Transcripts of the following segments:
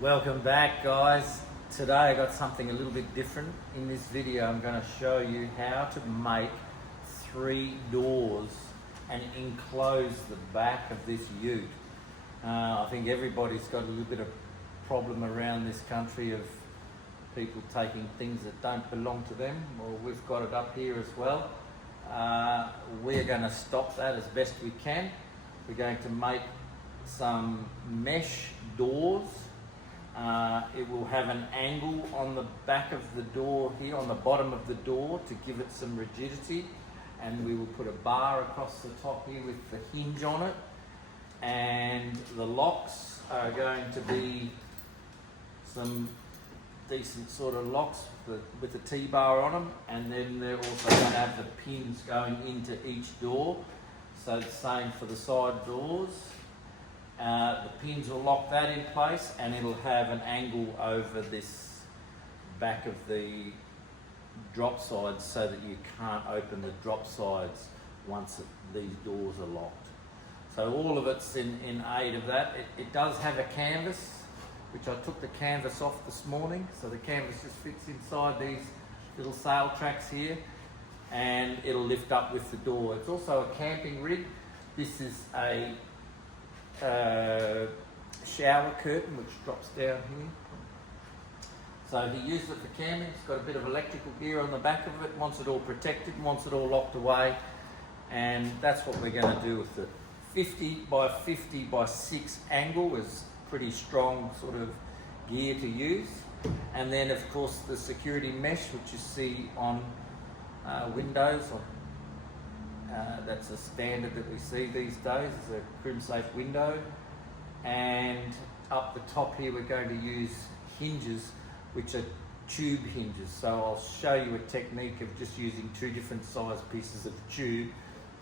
Welcome back, guys. Today I got something a little bit different. In this video I'm going to show you how to make 3 doors and enclose the back of this ute. I think everybody's got a little bit of problem around this country of people taking things that don't belong to them. Well, we've got it up here as well. We're going to stop that as best we can. We're going to make some mesh doors. It will have an angle on the back of the door here, on the bottom of the door, to give it some rigidity, and we will put a bar across the top here with the hinge on it, and the locks are going to be some decent sort of locks with the T-bar on them, and then they're also going to have the pins going into each door, so the same for the side doors. The pins will lock that in place, and it'll have an angle over this back of the drop sides so that you can't open the drop sides once these doors are locked. So all of it's in aid of that. It does have a canvas, which I took the canvas off this morning, so the canvas just fits inside these little sail tracks here, and it'll lift up with the door. It's also a camping rig. This is a shower curtain which drops down here. So he used it for camping. It's got a bit of electrical gear on the back of it, wants it all protected, wants it all locked away, and that's what we're going to do with it. 50 by 50 by 6 angle is pretty strong sort of gear to use. And then of course the security mesh which you see on windows, that's a standard that we see these days, is a crim-safe window. And up the top here we're going to use hinges which are tube hinges. So I'll show you a technique of just using 2 different size pieces of tube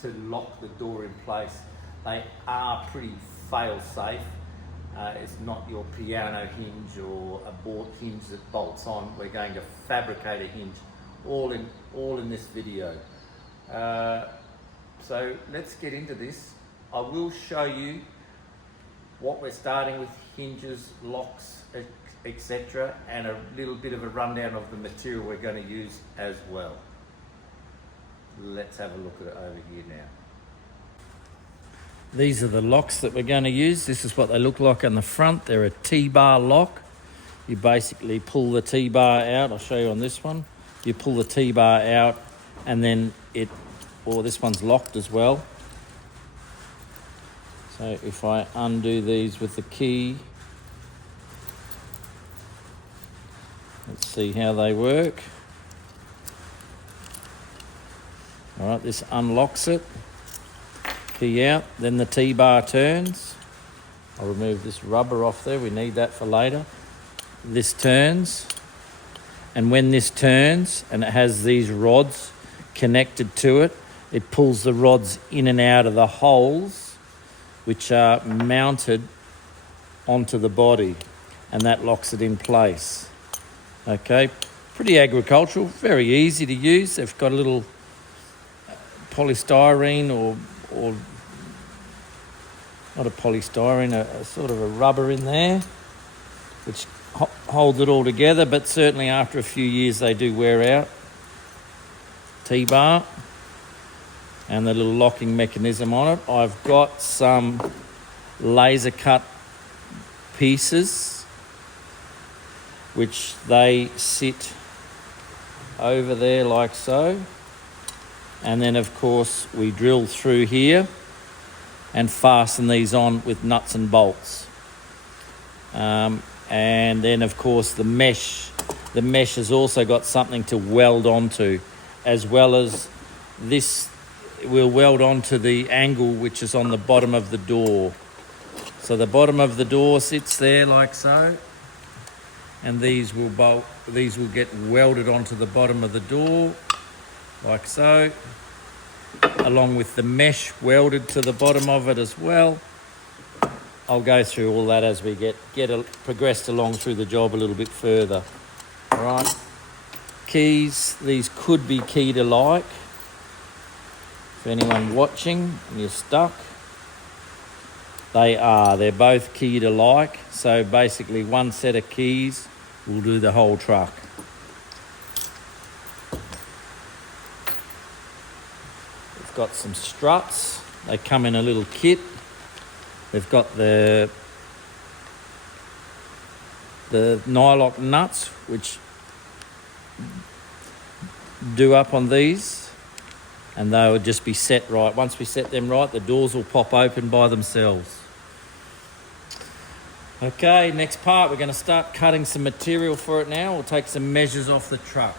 to lock the door in place. They are pretty fail-safe. It's not your piano hinge or a bolt hinge that bolts on. We're going to fabricate a hinge, all in this video. So let's get into this. I will show you what we're starting with: hinges, locks, etc., and a little bit of a rundown of the material we're going to use as well. Let's have a look at it over here now. These are the locks that we're going to use. This is what they look like on the front. They're a T-bar lock. You basically pull the T-bar out. I'll show you on this one. You pull the T-bar out, and then this one's locked as well. So if I undo these with the key, let's see how they work. All right, this unlocks it. Key out, then the T-bar turns. I'll remove this rubber off there, we need that for later. This turns, and when this turns and it has these rods connected to it, it pulls the rods in and out of the holes which are mounted onto the body, and that locks it in place. Okay, pretty agricultural, very easy to use. They've got a little polystyrene or not a polystyrene, a sort of a rubber in there which holds it all together, but certainly after a few years they do wear out. T-bar and the little locking mechanism on it. I've got some laser cut pieces which they sit over there like so, and then of course we drill through here and fasten these on with nuts and bolts. And then of course the mesh has also got something to weld onto, as well as this will weld onto the angle which is on the bottom of the door. So the bottom of the door sits there like so, and these will get welded onto the bottom of the door like so, along with the mesh welded to the bottom of it as well. I'll go through all that as we get progressed along through the job a little bit further. All right, keys, these could be keyed alike. For anyone watching and you're stuck, They're both keyed alike. So basically one set of keys will do the whole truck. We've got some struts. They come in a little kit. We've got the nylock nuts, which do up on these, and they will just be set right. Once we set them right, the doors will pop open by themselves. Okay, next part, we're going to start cutting some material for it now. We'll take some measures off the truck.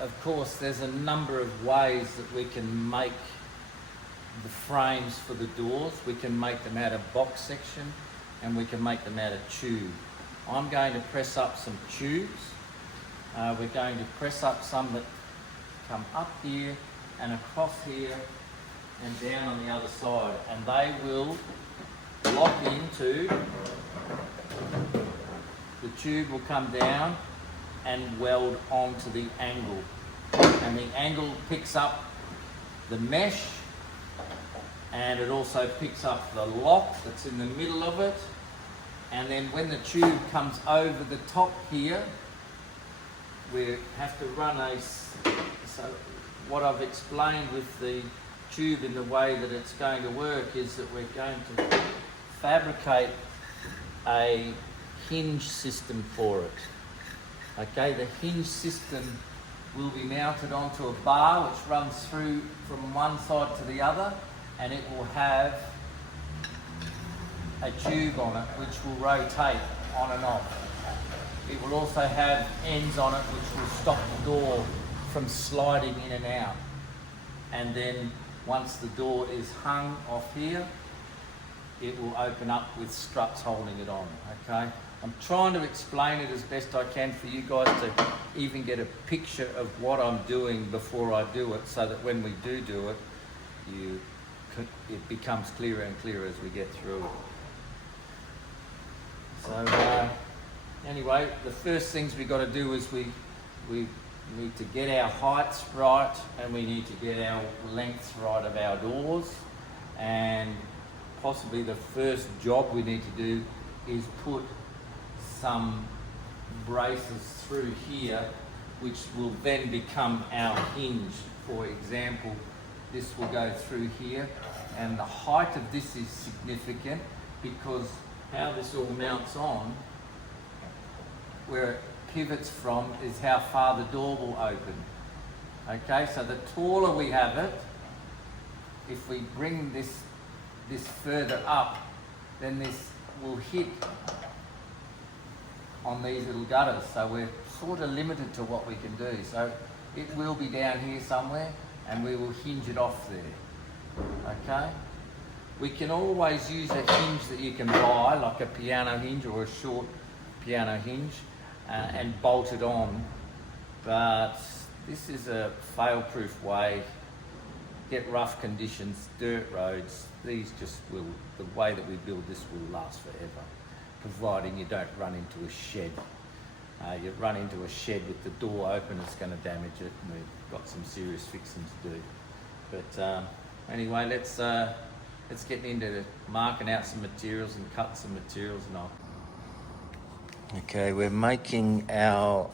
Of course, there's a number of ways that we can make the frames for the doors. We can make them out of box section, and we can make them out of tube. I'm going to press up some tubes. We're going to press up some that come up here and across here and down on the other side, and they will lock into, the tube will come down and weld onto the angle, and the angle picks up the mesh, and it also picks up the lock that's in the middle of it. And then when the tube comes over the top here, we have to run so what I've explained with the tube in the way that it's going to work is that we're going to fabricate a hinge system for it. Okay, the hinge system will be mounted onto a bar which runs through from one side to the other, and it will have a tube on it which will rotate on and off. It will also have ends on it which will stop the door from sliding in and out. And then once the door is hung off here, it will open up with struts holding it on, okay? I'm trying to explain it as best I can for you guys to even get a picture of what I'm doing before I do it, so that when we do it, it becomes clearer and clearer as we get through it. So anyway, the first things we've got to do is we need to get our heights right, and we need to get our lengths right of our doors, and possibly the first job we need to do is put some braces through here which will then become our hinge. For example, this will go through here, and the height of this is significant because how this all mounts on, where it pivots from, is how far the door will open. Okay, so the taller we have it, if we bring this further up, then this will hit on these little gutters, so we're sort of limited to what we can do. So it will be down here somewhere, and we will hinge it off there. Okay, we can always use a hinge that you can buy, like a piano hinge or a short piano hinge, and bolt it on, but this is a fail-proof way. Get rough conditions, dirt roads, these just will, the way that we build this will last forever, providing you don't run into a shed. You run into a shed with the door open, it's going to damage it, and we've got some serious fixing to do. But anyway, let's get into marking out some materials and cut some materials and all. Okay, we're making our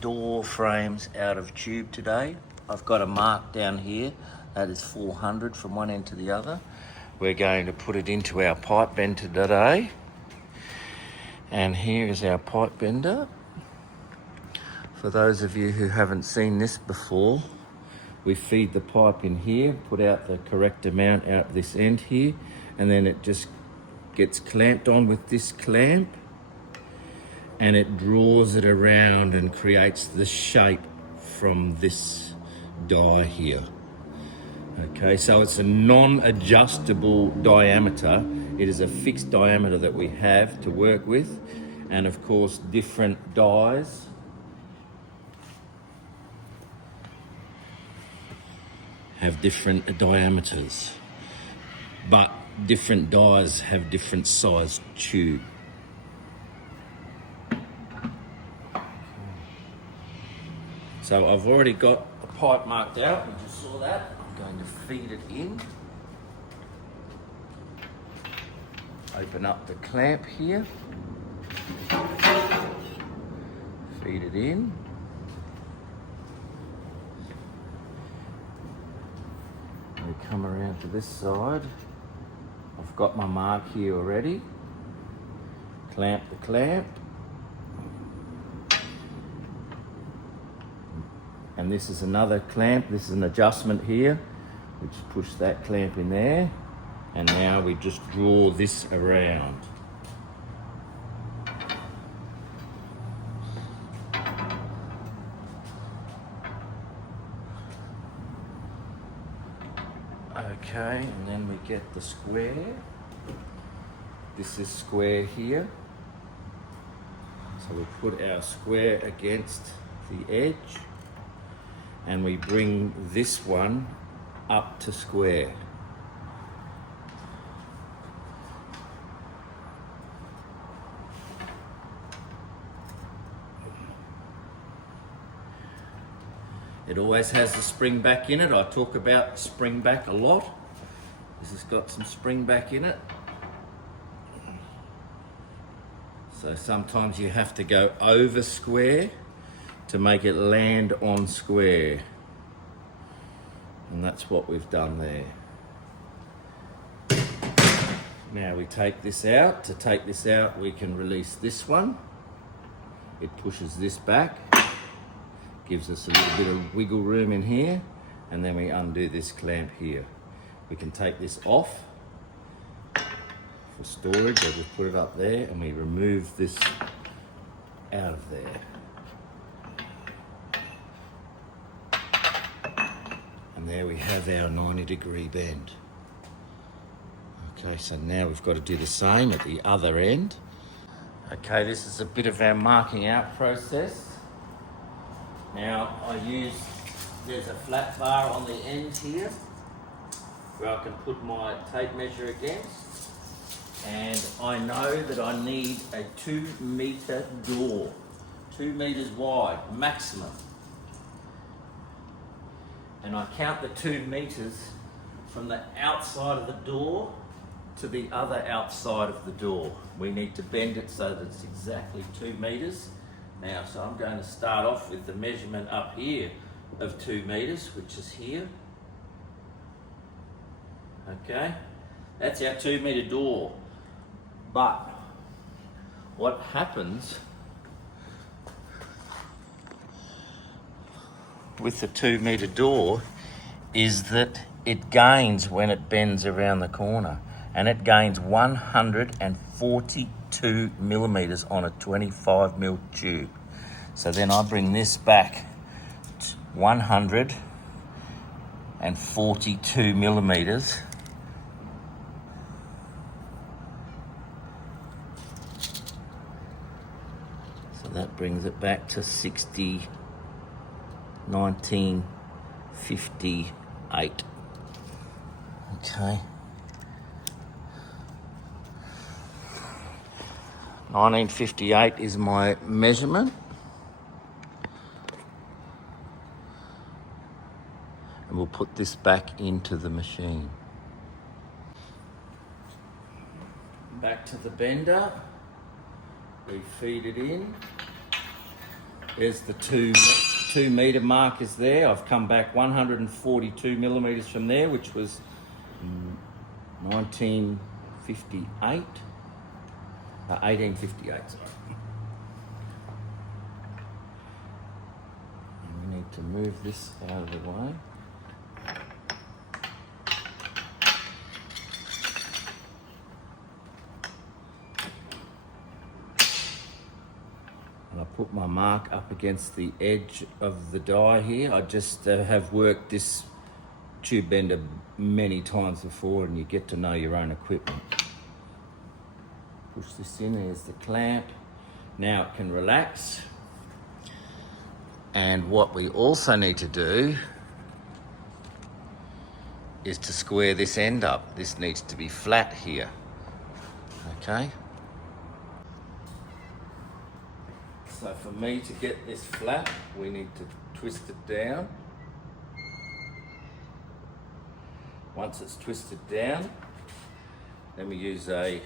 door frames out of tube today. I've got a mark down here, that is 400 from one end to the other. We're going to put it into our pipe bender today. And here is our pipe bender. For those of you who haven't seen this before, we feed the pipe in here, put out the correct amount out this end here, and then it just gets clamped on with this clamp, and it draws it around and creates the shape from this die here. Okay, so it's a non-adjustable diameter. It is a fixed diameter that we have to work with, and of course different dies have different diameters, but different dies have different size tube. So I've already got a pipe marked out, you just saw that. I'm going to feed it in. Open up the clamp here. Feed it in. We come around to this side. I've got my mark here already. Clamp the clamp. And this is another clamp. This is an adjustment here, which push that clamp in there. And now we just draw this around. Okay, and then we get the square. This is square here. So we put our square against the edge and we bring this one up to square. It always has the spring back in it. I talk about spring back a lot. This has got some spring back in it. So sometimes you have to go over square to make it land on square. And that's what we've done there. Now we take this out. To take this out, we can release this one. It pushes this back. Gives us a little bit of wiggle room in here, and then we undo this clamp here. We can take this off for storage. I just put it up there and we remove this out of there. And there we have our 90-degree bend. Okay, so now we've got to do the same at the other end. Okay, this is a bit of our marking out process. Now there's a flat bar on the end here where I can put my tape measure against, and I know that I need a 2-meter door, 2 meters wide maximum. And I count the 2 meters from the outside of the door to the other outside of the door. We need to bend it so that it's exactly 2 meters. Now, so I'm going to start off with the measurement up here of 2 meters, which is here. Okay, that's our 2-meter door. But what happens with the 2-meter door is that it gains when it bends around the corner, and it gains 142 millimeters on a 25 mil tube. So then I bring this back to 142 millimeters. So that brings it back to 1958. Okay. 1958 is my measurement. And we'll put this back into the machine. Back to the bender. We feed it in. There's the 2 meter mark is there. I've come back 142 millimeters from there, which was 1858, sorry. And we need to move this out of the way. And I put my mark up against the edge of the die here. I just have worked this tube bender many times before, and you get to know your own equipment. Push this in, there's the clamp. Now it can relax. And what we also need to do is to square this end up. This needs to be flat here, okay? So for me to get this flat, we need to twisted down. Once it's twisted down, then we use a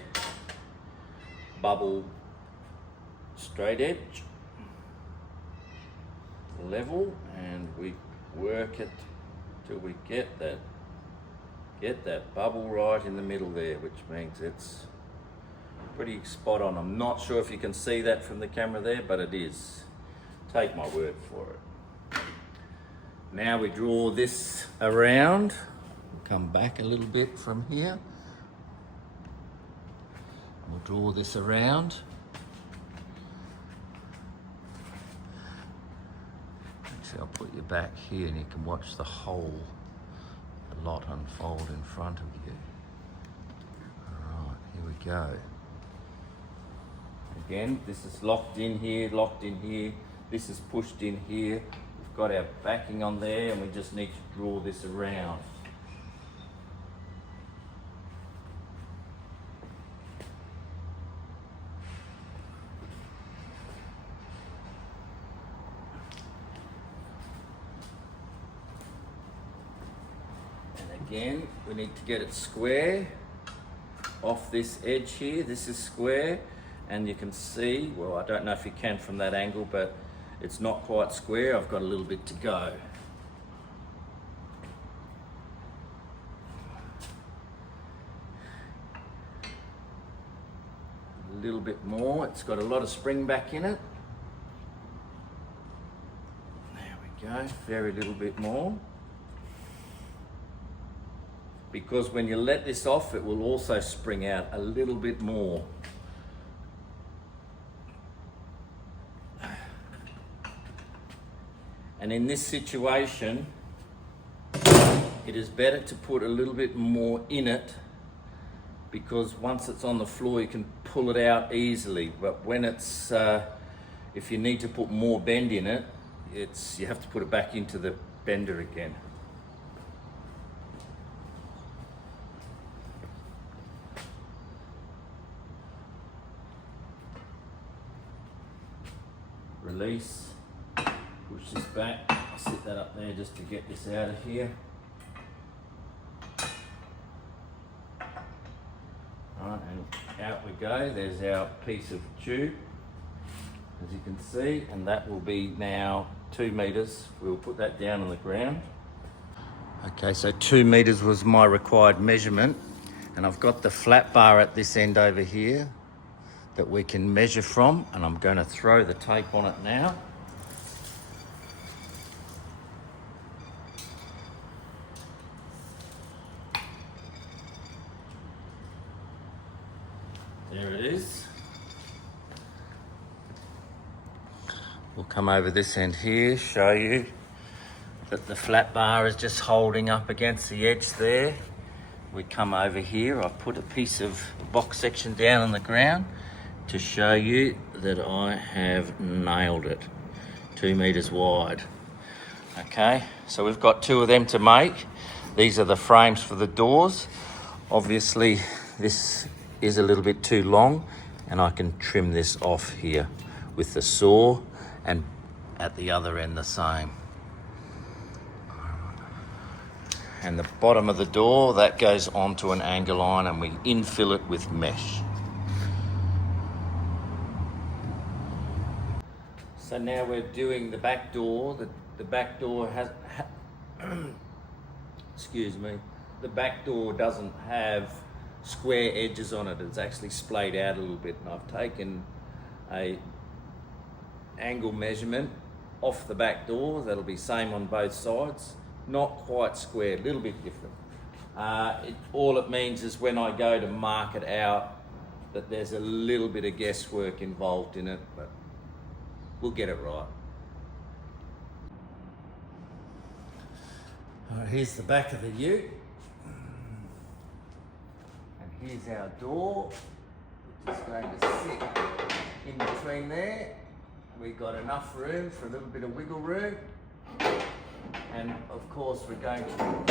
bubble straight edge level, and we work it till we get that bubble right in the middle there, which means it's pretty spot on. I'm not sure if you can see that from the camera there, but it is. Take my word for it. Now we draw this around. Come back a little bit from here. We'll draw this around. Actually, I'll put you back here and you can watch the whole lot unfold in front of you. All right, here we go. Again, this is locked in here, this is pushed in here. We've got our backing on there and we just need to draw this around. And again, we need to get it square off this edge here. This is square. And you can see, well, I don't know if you can from that angle, but it's not quite square. I've got a little bit to go. A little bit more. It's got a lot of spring back in it. There we go, very little bit more. Because when you let this off, it will also spring out a little bit more. And in this situation, it is better to put a little bit more in it, because once it's on the floor, you can pull it out easily. But when it's, if you need to put more bend in it, you have to put it back into the bender again. Release. Push this back, I'll sit that up there just to get this out of here. Alright, and out we go. There's our piece of tube, as you can see, and that will be now 2 meters. We'll put that down on the ground. Okay, so 2 meters was my required measurement, and I've got the flat bar at this end over here that we can measure from, and I'm going to throw the tape on it now. There it is. We'll come over this end here, show you that the flat bar is just holding up against the edge there. We come over here, I put a piece of box section down on the ground to show you that I have nailed it. 2 meters wide. Okay, so we've got 2 of them to make. These are the frames for the doors. Obviously, this is a little bit too long, and I can trim this off here with the saw, and at the other end the same. And the bottom of the door, that goes onto an angle line, and we infill it with mesh. So now we're doing the back door. The back door has excuse me, the back door doesn't have square edges on it. It's actually splayed out a little bit, and I've taken a angle measurement off the back door. That'll be same on both sides. Not quite square, a little bit different. All it means is when I go to mark it out, that there's a little bit of guesswork involved in it, but we'll get it right. All right, here's the back of the ute. Here's our door, which is going to sit in between there. We've got enough room for a little bit of wiggle room. And of course we're going to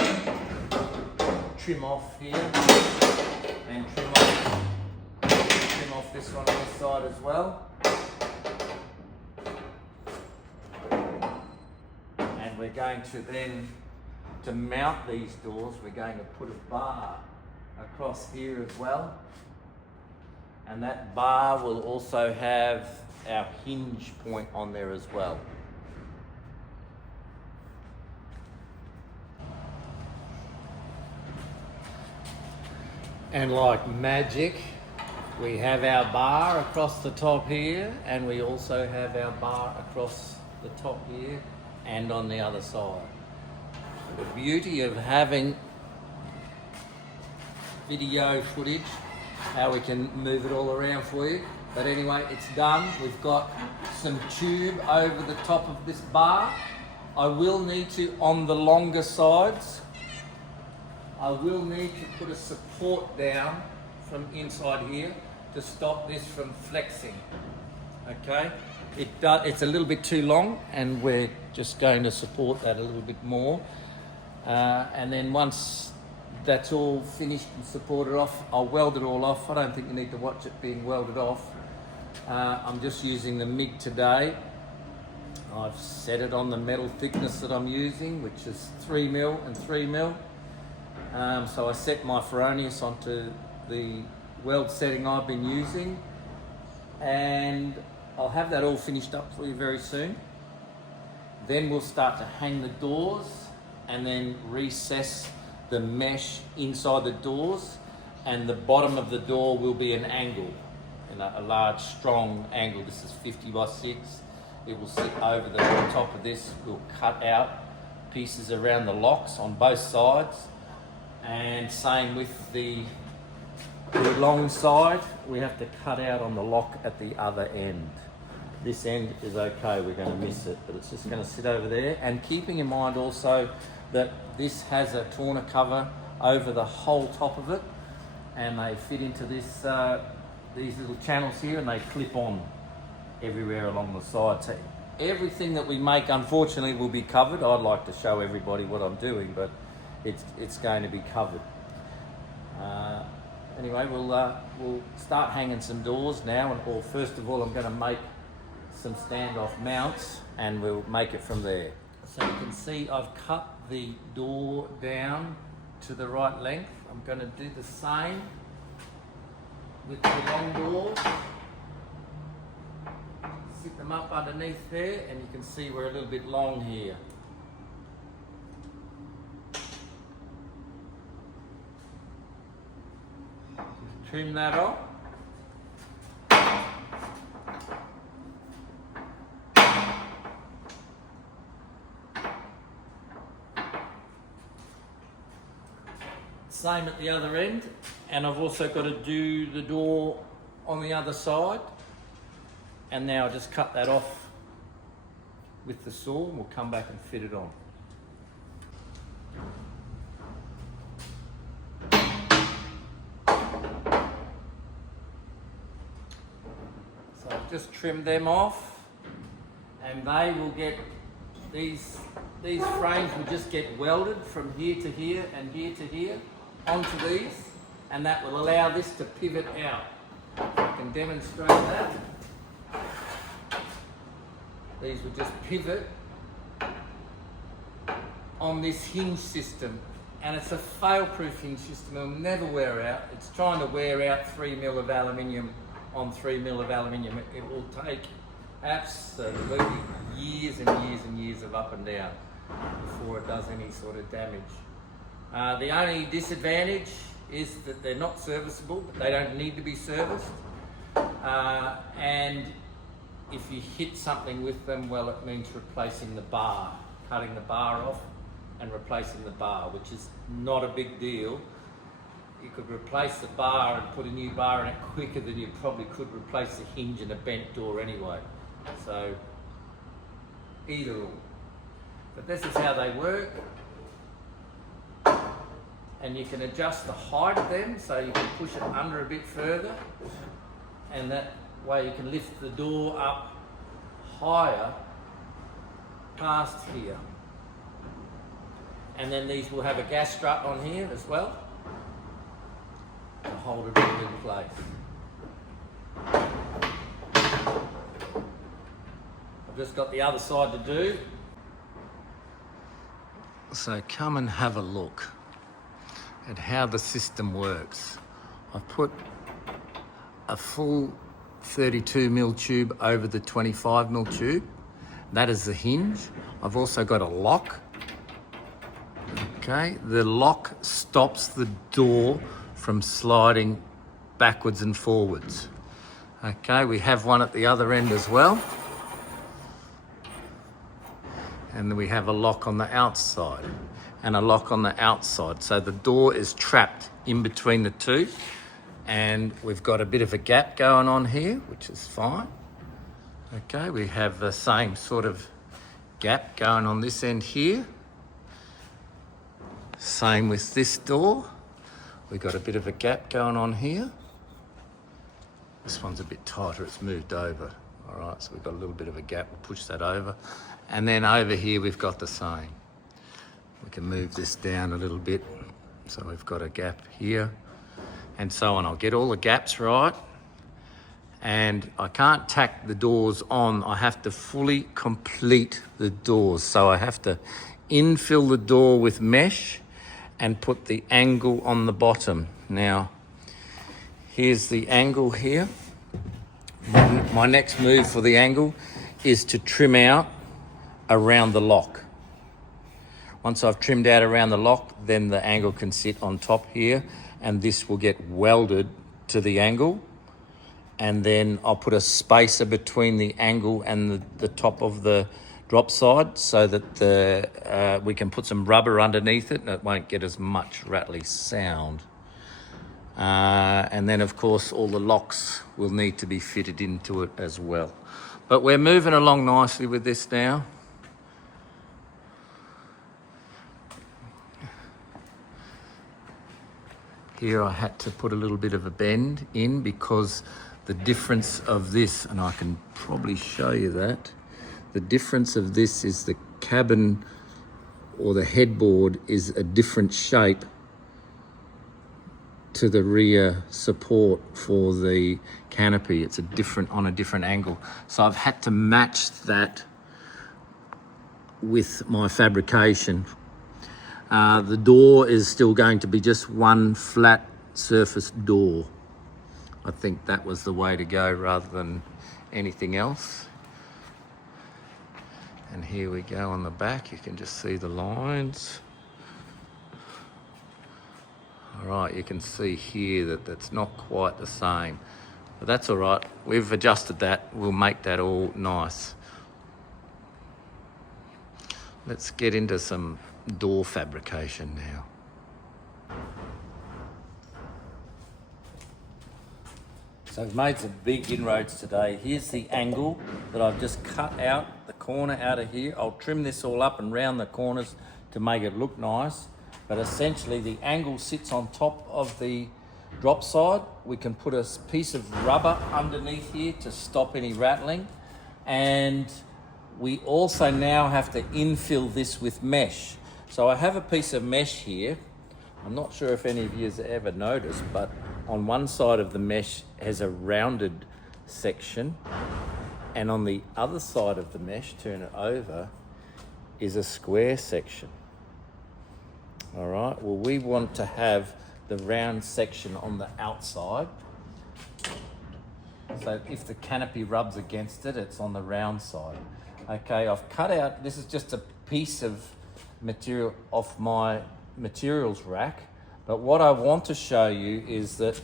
trim off here and trim off this one on this side as well. we're going to then, to mount these doors, we're going to put a bar across here as well. And that bar will also have our hinge point on there as well. And like magic, we have our bar across the top here, and we also have our bar across the top here and on the other side. The beauty of having video footage, how we can move it all around for you. But anyway, it's done. We've got some tube over the top of this bar. I will need to, on the longer sides, I will need to put a support down from inside here to stop this from flexing. Okay, it's a little bit too long, and we're just going to support that a little bit more. And then once that's all finished and supported off, I'll weld it all off. I don't think you need to watch it being welded off. I'm just using the MIG today. I've set it on the metal thickness that I'm using, which is 3mm and 3mm. So I set my Ferronius onto the weld setting I've been using, and I'll have that all finished up for you very soon. Then we'll start to hang the doors and then recess the mesh inside the doors, and the bottom of the door will be an angle, a large strong angle. This is 50 by 6. It will sit over the top of this. We'll cut out pieces around the locks on both sides, and same with the long side. We have to cut out on the lock at the other end. This end is okay, we're going to miss it, but it's just going to sit over there. And keeping in mind also that this has a tonner cover over the whole top of it, and they fit into this these little channels here, and they clip on everywhere along the side. So everything that we make, unfortunately, will be covered. I'd like to show everybody what I'm doing, but it's going to be covered. Anyway, we'll start hanging some doors now, or first of all, I'm going to make some standoff mounts, and we'll make it from there. So you can see I've cut the door down to the right length. I'm going to do the same with the long doors. Sit them up underneath there, and you can see we're a little bit long here. Trim that off. Same at the other end, and I've also got to do the door on the other side, and now I just cut that off with the saw, and we'll come back and fit it on. So I've just trimmed them off, and they will get, these frames will just get welded from here to here and here to here onto these, and that will allow this to pivot out. I can demonstrate that. These will just pivot on this hinge system, and it's a fail-proof hinge system. It'll never wear out. It's trying to wear out 3mm of aluminium on 3mm of aluminium. It will take absolutely years and years and years of up and down before it does any sort of damage. The only disadvantage is that they're not serviceable, but they don't need to be serviced. And if you hit something with them, well, it means replacing the bar, cutting the bar off and replacing the bar, which is not a big deal. You could replace the bar and put a new bar in it quicker than you probably could replace the hinge in a bent door anyway. So, either or. But this is how they work. And you can adjust the height of them, so you can push it under a bit further, and that way you can lift the door up higher past here. And then these will have a gas strut on here as well to hold it all in place. I've just got the other side to do. So come and have a look at how the system works. I've put a full 32mm tube over the 25mm tube. That is the hinge. I've also got a lock. Okay, the lock stops the door from sliding backwards and forwards. Okay, we have one at the other end as well. And then we have a lock on the outside and a lock on the outside. So the door is trapped in between the two. And we've got a bit of a gap going on here, which is fine. Okay, we have the same sort of gap going on this end here. Same with this door. We've got a bit of a gap going on here. This one's a bit tighter, it's moved over. All right, so we've got a little bit of a gap, we'll push that over. And then over here, we've got the same. We can move this down a little bit. So we've got a gap here and so on. I'll get all the gaps right. And I can't tack the doors on. I have to fully complete the doors. So I have to infill the door with mesh and put the angle on the bottom. Now, here's the angle here. My next move for the angle is to trim out around the lock. Once I've trimmed out around the lock, then the angle can sit on top here, and this will get welded to the angle. And then I'll put a spacer between the angle and the top of the drop side so that we can put some rubber underneath it and it won't get as much rattly sound. And then of course all the locks will need to be fitted into it as well. But we're moving along nicely with this now. Here I had to put a little bit of a bend in because the difference of this, and I can probably show you that, the difference of this is the cabin or the headboard is a different shape to the rear support for the canopy. It's on a different angle. So I've had to match that with my fabrication. The door is still going to be just one flat surface door. I think that was the way to go rather than anything else. And here we go on the back. You can just see the lines. All right, you can see here that that's not quite the same, but that's all right. We've adjusted that. We'll make that all nice. Let's get into some door fabrication now. So I've made some big inroads today. Here's the angle that I've just cut out, the corner out of here. I'll trim this all up and round the corners to make it look nice. But essentially the angle sits on top of the drop side. We can put a piece of rubber underneath here to stop any rattling. And we also now have to infill this with mesh. So I have a piece of mesh here. I'm not sure if any of you have ever noticed, but on one side of the mesh has a rounded section, and on the other side of the mesh, turn it over, is a square section. All right, well, we want to have the round section on the outside. So if the canopy rubs against it, it's on the round side. Okay, I've cut out, this is just a piece of material off my materials rack, but what I want to show you is that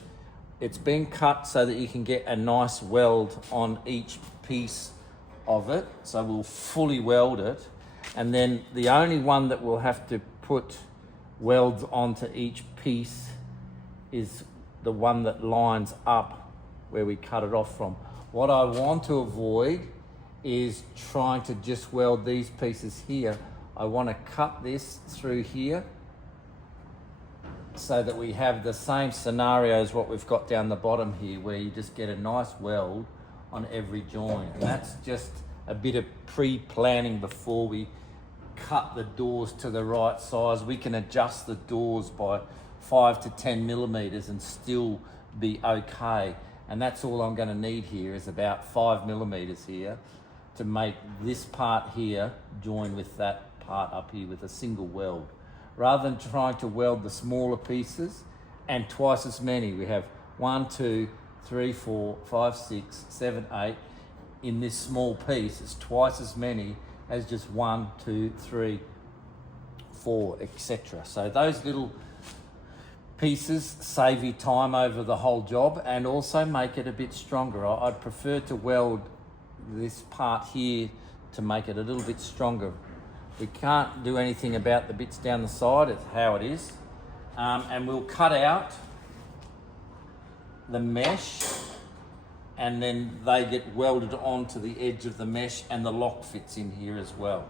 it's been cut so that you can get a nice weld on each piece of it. So we'll fully weld it, and then the only one that we'll have to put welds onto each piece is the one that lines up where we cut it off from. What I want to avoid is trying to just weld these pieces here. I want to cut this through here so that we have the same scenario as what we've got down the bottom here, where you just get a nice weld on every joint. And that's just a bit of pre-planning before we cut the doors to the right size. We can adjust the doors by 5 to 10 millimeters and still be okay. And that's all I'm going to need here is about 5 millimeters here to make this part here join with that part up here with a single weld. Rather than trying to weld the smaller pieces and twice as many. We have 1, 2, 3, 4, 5, 6, 7, 8. In this small piece, it's twice as many as just 1, 2, 3, 4, etc. So those little pieces save you time over the whole job and also make it a bit stronger. I'd prefer to weld this part here to make it a little bit stronger. We can't do anything about the bits down the side, it's how it is. And we'll cut out the mesh and then they get welded onto the edge of the mesh and the lock fits in here as well.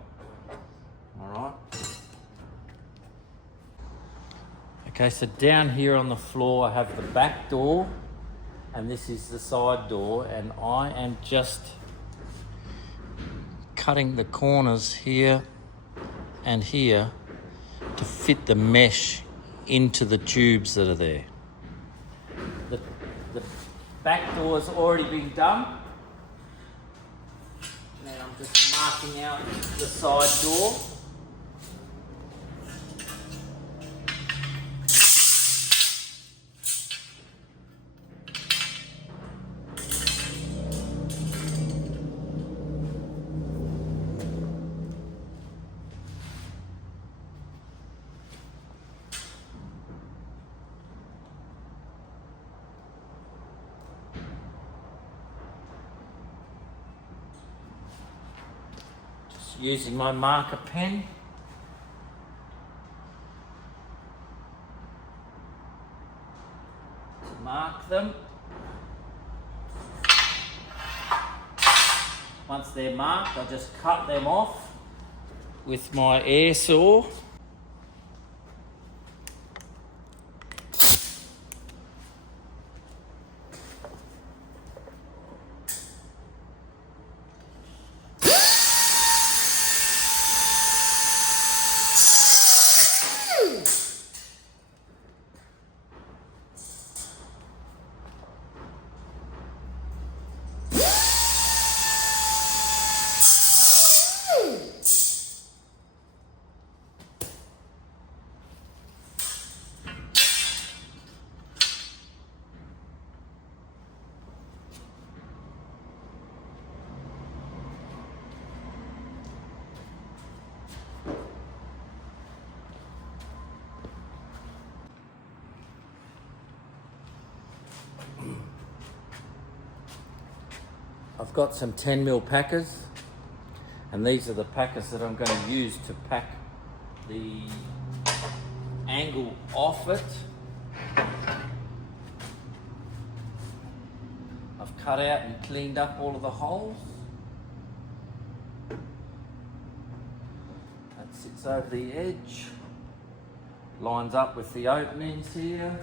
All right. Okay, so down here on the floor I have the back door and this is the side door, and I am just cutting the corners here and here to fit the mesh into the tubes that are there. The back door's already been done. Now I'm just marking out the side door. Using my marker pen. To mark them. Once they're marked, I just cut them off with my air saw. I've got some 10mm packers, and these are the packers that I'm going to use to pack the angle off it. I've cut out and cleaned up all of the holes. That sits over the edge, lines up with the openings here.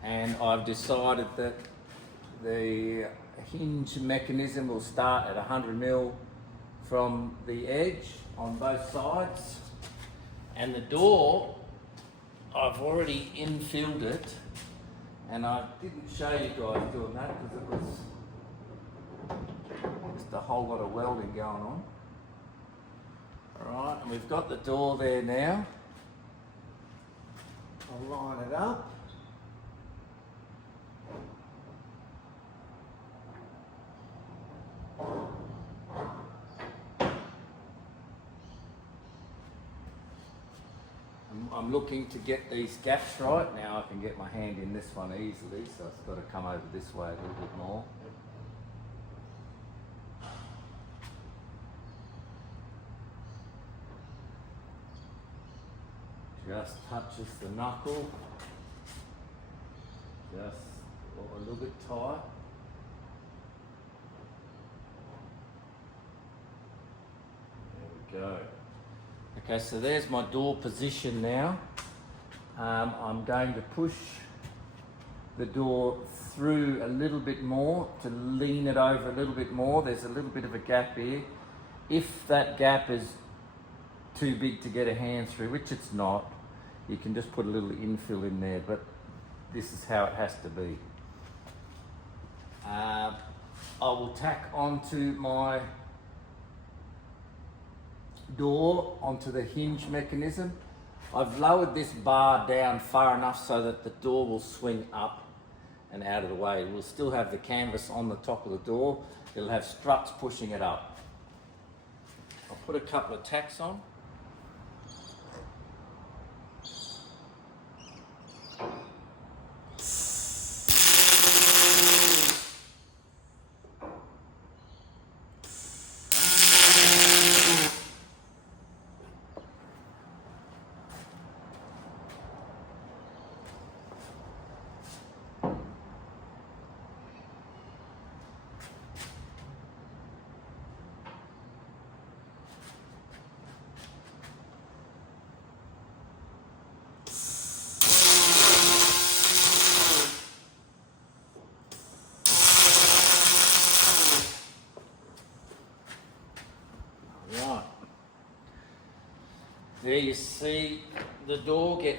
And I've decided that the hinge mechanism will start at 100mm from the edge on both sides. And the door, I've already infilled it, and I didn't show you guys doing that because it was just a whole lot of welding going on. Alright, and we've got the door there now. I'll line it up. I'm looking to get these gaps right. Now I can get my hand in this one easily, so it's got to come over this way a little bit more. Just touches the knuckle, just a little bit tight. There we go. Okay, so there's my door position now. I'm going to push the door through a little bit more to lean it over a little bit more. There's a little bit of a gap here. If that gap is too big to get a hand through, which it's not, you can just put a little infill in there, but this is how it has to be. I will tack onto my door onto the hinge mechanism. I've lowered this bar down far enough so that the door will swing up and out of the way. It will still have the canvas on the top of the door. It'll have struts pushing it up. I'll put a couple of tacks on. There you see the door get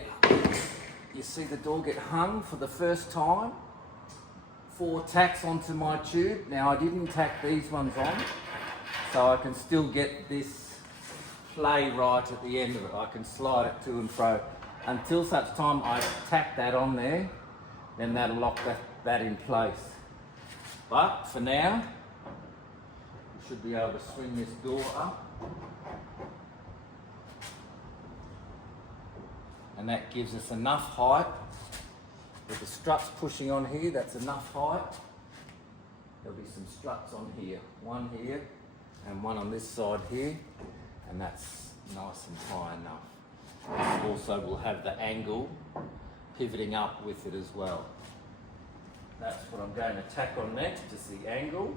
hung for the first time. 4 tacks onto my tube. Now I didn't tack these ones on, so I can still get this play right at the end of it. I can slide it to and fro until such time I tack that on there, then that'll lock that in place. But for now, we should be able to swing this door up. And that gives us enough height. With the struts pushing on here, that's enough height. There'll be some struts on here. One here and one on this side here. And that's nice and high enough. This also will have the angle pivoting up with it as well. That's what I'm going to tack on next, is the angle.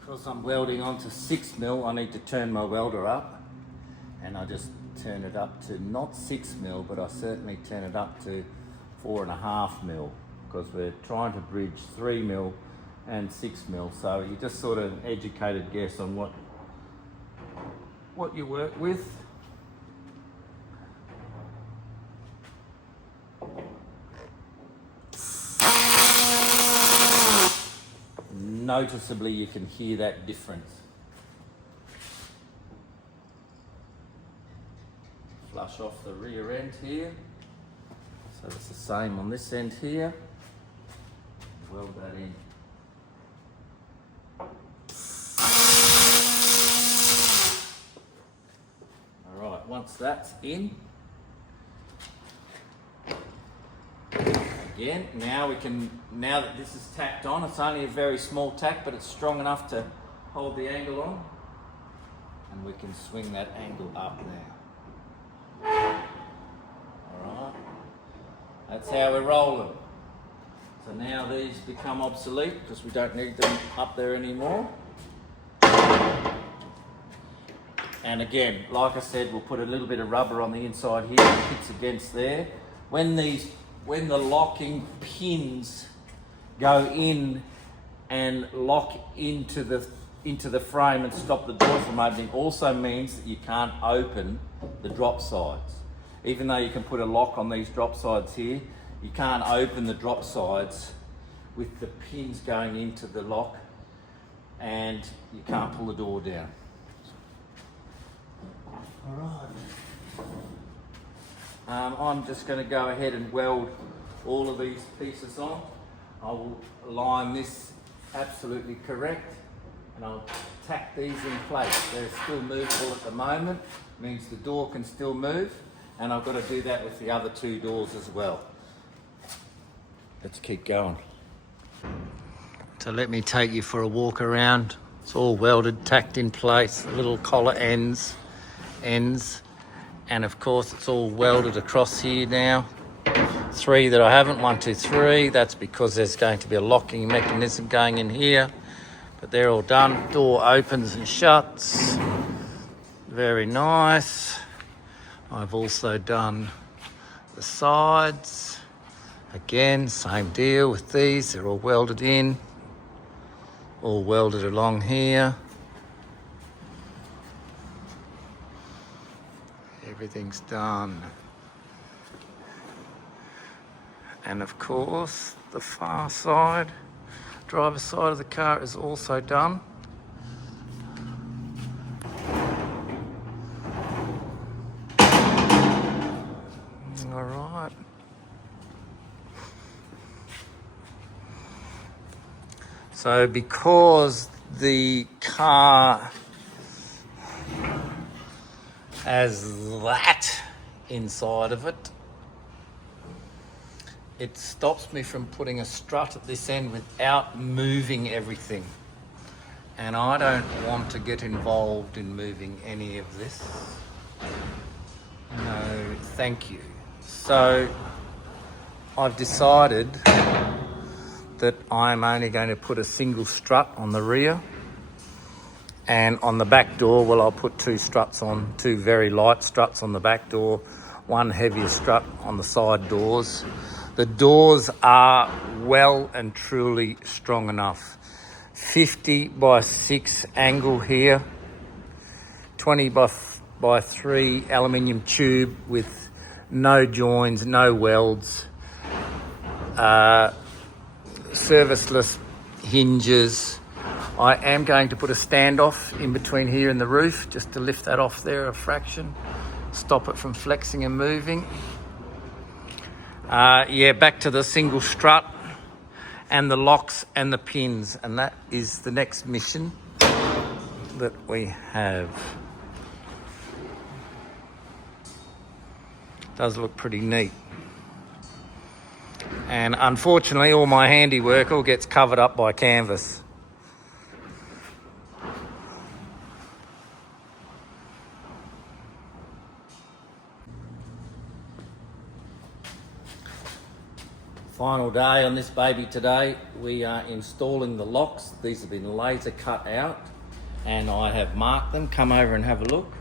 Because I'm welding onto 6mm, I need to turn my welder up, and I just turn it up to not 6mm, but I certainly turn it up to 4.5mm, because we're trying to bridge 3mm and 6mm. So you just sort of an educated guess on what you work with. Noticeably you can hear that difference. Flush off the rear end here. So it's the same on this end here. Weld that in. Alright, once that's in, again, now that this is tacked on, it's only a very small tack, but it's strong enough to hold the angle on, and we can swing that angle up now. Alright, that's how we're rolling. So now these become obsolete because we don't need them up there anymore. And again, like I said, we'll put a little bit of rubber on the inside here, it hits against there. When the locking pins go in and lock into the frame and stop the door from opening, also means that you can't open the drop sides. Even though you can put a lock on these drop sides here, you can't open the drop sides with the pins going into the lock, and you can't pull the door down. All right. I'm just going to go ahead and weld all of these pieces on. I will align this absolutely correct, and I'll tack these in place. They're still movable at the moment, means the door can still move, and I've got to do that with the other 2 doors as well. Let's keep going. So let me take you for a walk around. It's all welded, tacked in place, the little collar ends, and of course it's all welded across here now. 3 that I haven't, 1, 2, 3. That's because there's going to be a locking mechanism going in here, but they're all done. Door opens and shuts. Very nice. I've also done the sides, Again, same deal with these. They're all welded in, all welded along here. Everything's done. And of course, the far side, driver's side of the car is also done. All right. So because the car has that inside of it, it stops me from putting a strut at this end without moving everything. And I don't want to get involved in moving any of this. No, thank you. So I've decided that I'm only going to put a single strut on the rear, and on the back door, well, I'll put two struts on, two very light struts on the back door, one heavier strut on the side doors. The doors are well and truly strong enough. 50 by 6 angle here, 20 by 3 aluminium tube with no joins, no welds, serviceless hinges. I am going to put a standoff in between here and the roof just to lift that off there a fraction, stop it from flexing and moving. Yeah, back to the single strut and the locks and the pins, and that is the next mission that we have. Does look pretty neat. And unfortunately, all my handiwork all gets covered up by canvas. Final day on this baby today. We are installing the locks. These have been laser cut out and I have marked them. Come over and have a look.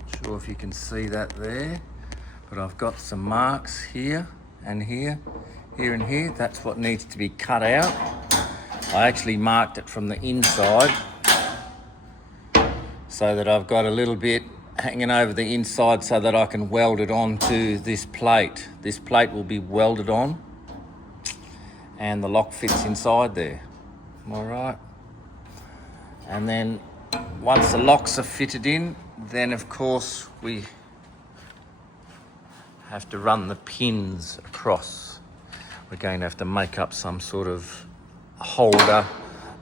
Not sure if you can see that there, but I've got some marks here and here, here and here. That's what needs to be cut out. I actually marked it from the inside so that I've got a little bit hanging over the inside so that I can weld it onto this plate. This plate will be welded on and the lock fits inside there. All right. And then once the locks are fitted in, then of course we have to run the pins across. We're going to have to make up some sort of holder.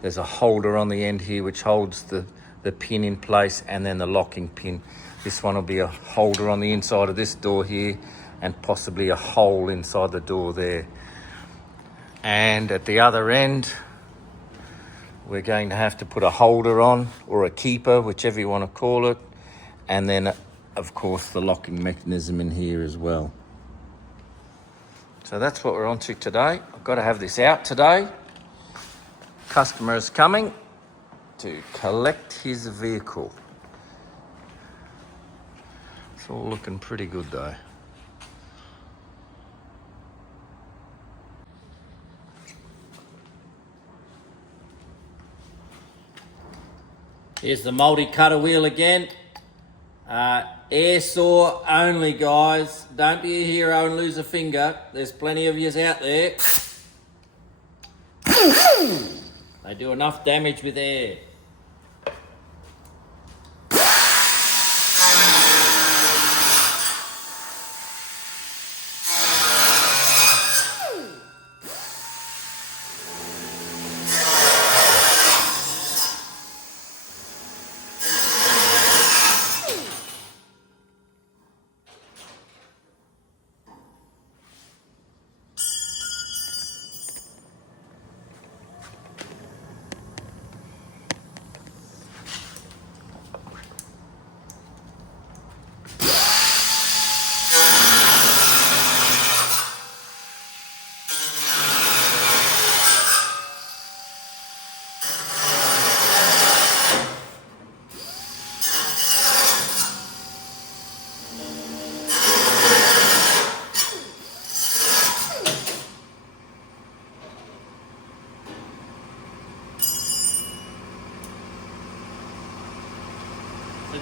There's a holder on the end here which holds the pin in place, and then the locking pin. This one will be a holder on the inside of this door here and possibly a hole inside the door there. And at the other end, we're going to have to put a holder on, or a keeper, whichever you want to call it. And then, of course, the locking mechanism in here as well. So that's what we're on to today. I've got to have this out today. Customer is coming to collect his vehicle. It's all looking pretty good though. Here's the multi-cutter wheel again. Air saw only, guys. Don't be a hero and lose a finger. There's plenty of yous out there. They do enough damage with air.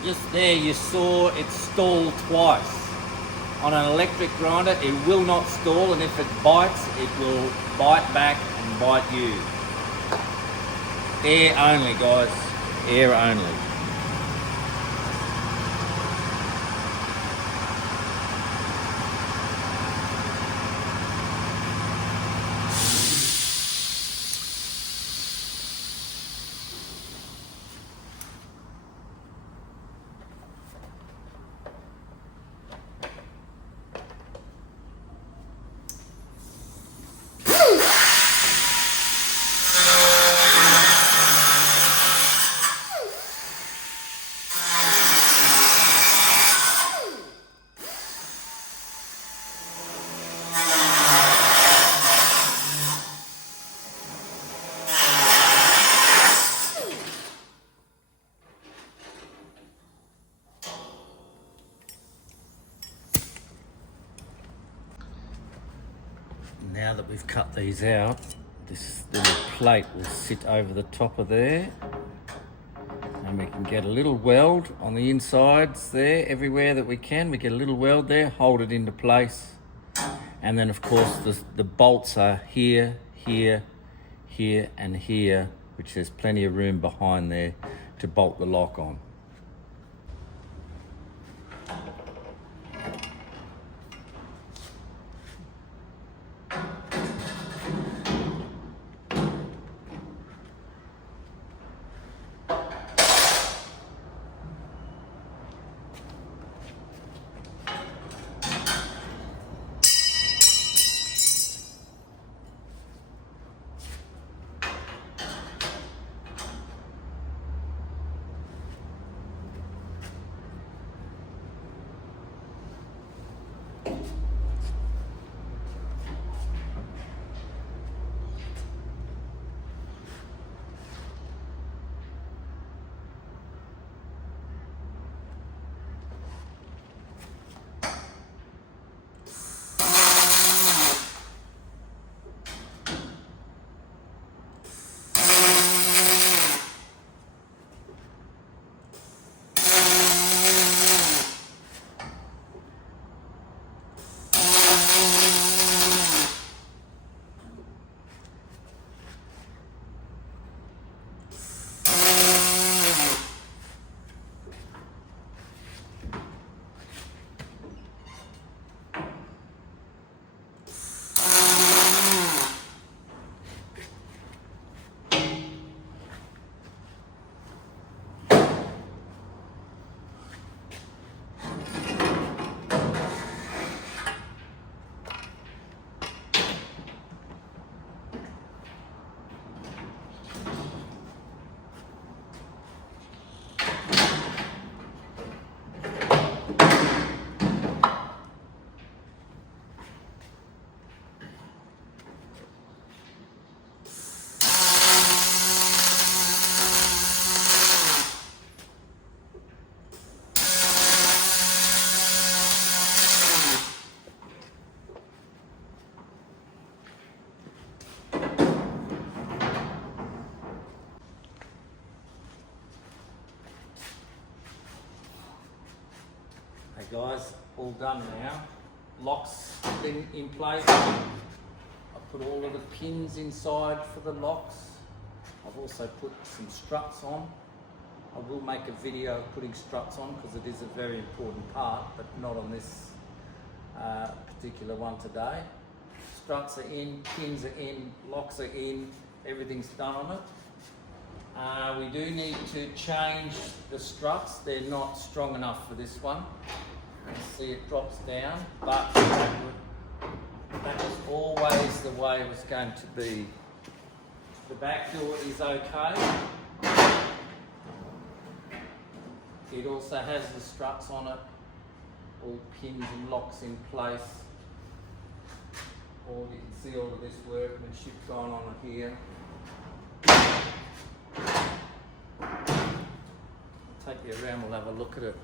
Just there you saw it stall twice. On an electric grinder it will not stall, and if it bites it will bite back and bite you. Air only, guys, air only. Now that we've cut these out, this little plate will sit over the top of there, and we can get a little weld on the insides there, everywhere that we can. We get a little weld there, hold it into place, and then of course the bolts are here, here, here and here, which there's plenty of room behind there to bolt the lock on. Hey guys, all done now. Locks been in place. I put all of the pins inside for the locks. I've also put some struts on. I will make a video of putting struts on because it is a very important part, but not on this particular one today. Struts are in, pins are in, locks are in, everything's done on it. We do need to change the struts. They're not strong enough for this one. You can see it drops down, but that was always the way it was going to be. The back door is okay. It also has the struts on it, all pins and locks in place. Or you can see all of this workmanship going on here. I'll take you around, we'll have a look at it.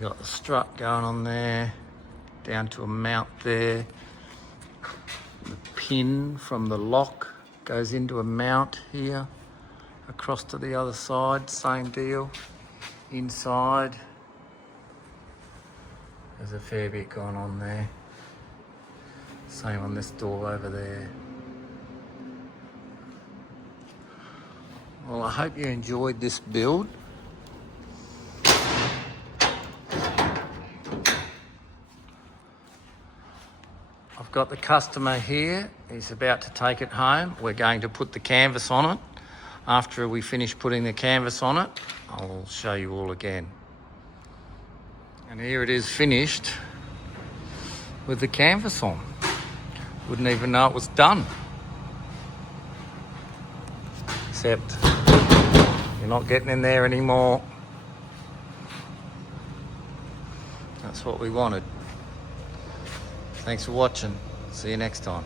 Got the strut going on there, down to a mount there. pin from the lock goes into a mount here, across to the other side, same deal. Inside, there's a fair bit going on there. Same on this door over there. Well, I hope you enjoyed this build. I've got the customer here. He's about to take it home. We're going to put the canvas on it. After we finish putting the canvas on it, I'll show you all again. And here it is finished with the canvas on. Wouldn't even know it was done. Except you're not getting in there anymore. That's what we wanted. Thanks for watching. See you next time.